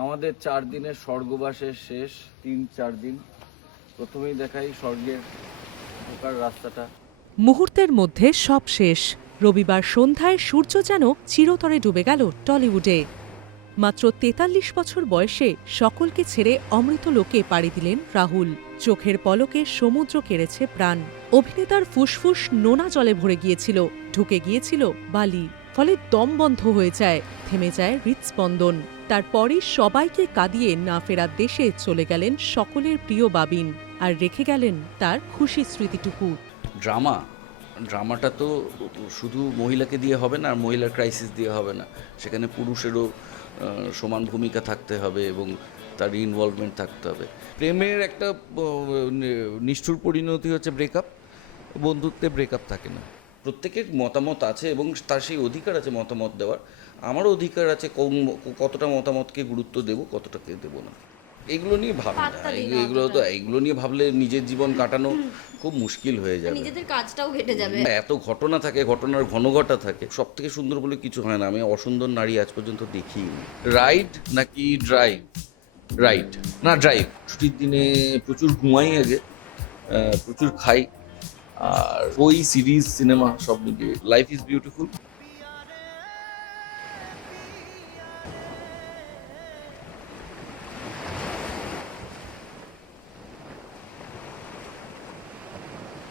আমাদের 4 দিনের স্বর্গবাসের শেষ 3-4 দিন। প্রথমেই দেখাই স্বর্গের ঢোকার রাস্তাটা। মুহূর্তের মধ্যে সব শেষ। রবিবার সন্ধ্যায় সূর্য যেন চিরতরে ডুবে গেল টলিউডে। মাত্র ৪৩ বছর বয়সে সকলকে ছেড়ে অমৃত লোকে পাড়ি দিলেন রাহুল। চোখের পলকে সমুদ্র কেড়েছে প্রাণ। অভিনেতার ফুসফুস নোনা জলে ভরে গিয়েছিল, ঢুকে গিয়েছিল বালি। ফলে দম বন্ধ হয়ে যায়, থেমে যায় হৃৎস্পন্দন। তারপরই সবাইকে কাঁদিয়ে না ফেরার দেশে চলে গেলেন সকলের প্রিয় বাবিন, আর রেখে গেলেন তার খুশি স্মৃতিটুকু। ড্রামাটা তো শুধু মহিলাকে দিয়ে হবে না, আর মহিলার ক্রাইসিস দিয়ে হবে না, সেখানে পুরুষেরও সমান ভূমিকা থাকতে হবে এবং তার ইনভলভমেন্ট থাকতে হবে। প্রেমের একটা নিষ্ঠুর পরিণতি হচ্ছে ব্রেকআপ, বন্ধুত্বে ব্রেকআপ থাকে না। প্রত্যেকের মতামত আছে এবং তার সেই অধিকার আছে মতামত দেওয়ার। আমারও অধিকার আছে কতটা মতামতকে গুরুত্ব দেব, কতটাকে দেবো না। এগুলো নিয়ে ভাবনা, এগুলো নিয়ে ভাবলে নিজের জীবন কাটানো খুব মুশকিল হয়ে যাবে, নিজেদের কাজটাও ঘেটে যাবে। এত ঘটনা থাকে, ঘটনার ঘনঘটা থাকে। সব থেকে সুন্দর বলে কিছু হয় না, আমি অসুন্দর নারী আজ পর্যন্ত দেখিনি। রাইড নাকি ড্রাইভ? রাইড না ড্রাইভ। ছুটির দিনে প্রচুর ঘুমাই, আগে প্রচুর খাই, আর ওই সিরিজ সিনেমা সব মিলিয়ে লাইফ ইজ বিউটিফুল।